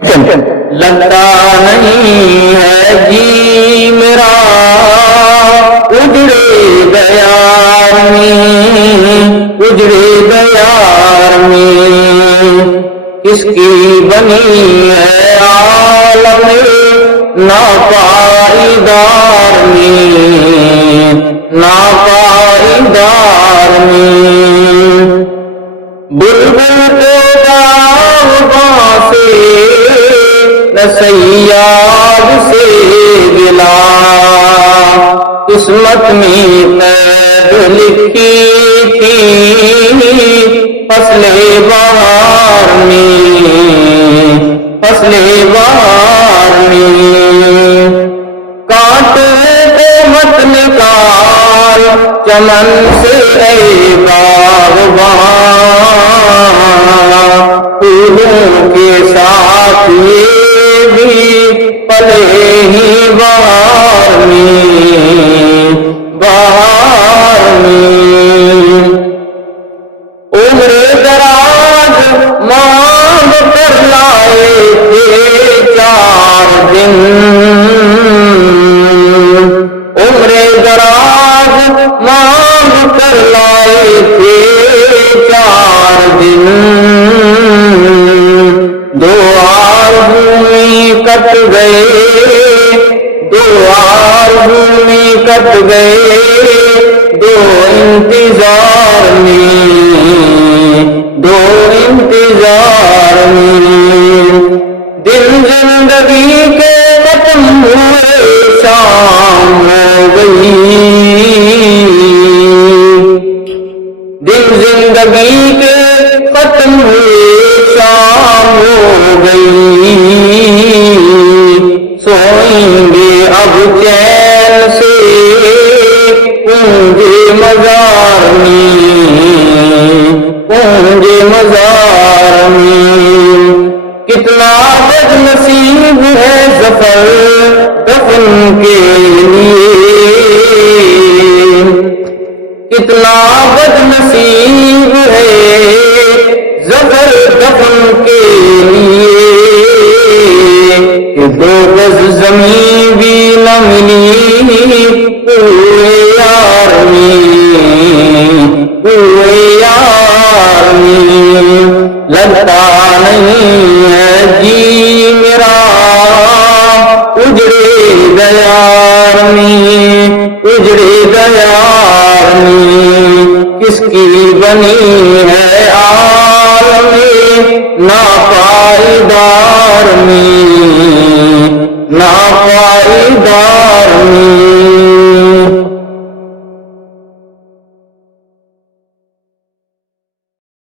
لگتا نہیں ہے جی میرا اجڑے گیا میں کس کی بنی ہے عالم ناپائیدار میں بلبل کو باغباں سے نہ صیاد سے گلا قسمت میں قید لکھی تھی فصل بہار میں کانٹے کو مت نکال چمن سے اے باغباں پھولوں کے ساتھ یہ بھی پلے ہی بہار میں عمر دراز مانگ کر لائے تھے 4 دن عمر دراز مانگ کر لائے تھے 4 دن 2 آرزو میں کٹ گئے 2 انتظار میں دن زندگی کے ختم ہوئے شام ہو گئی دن زندگی کے ختم ہوئے شام ہو گئی سوئیں گے اب چین سے پونجے مزار میں کتنا بد نصیب ہے ظفر دفن کے لیے کتنا بد نصیب ہے ظفر دفن کے لیے کہ 2 گز زمین بھی نہ ملی پورے یار میں لگتا نہیں ہے جی میرا اجڑے گیا میں کس کی بنی ہے عالم ناپائیدار میں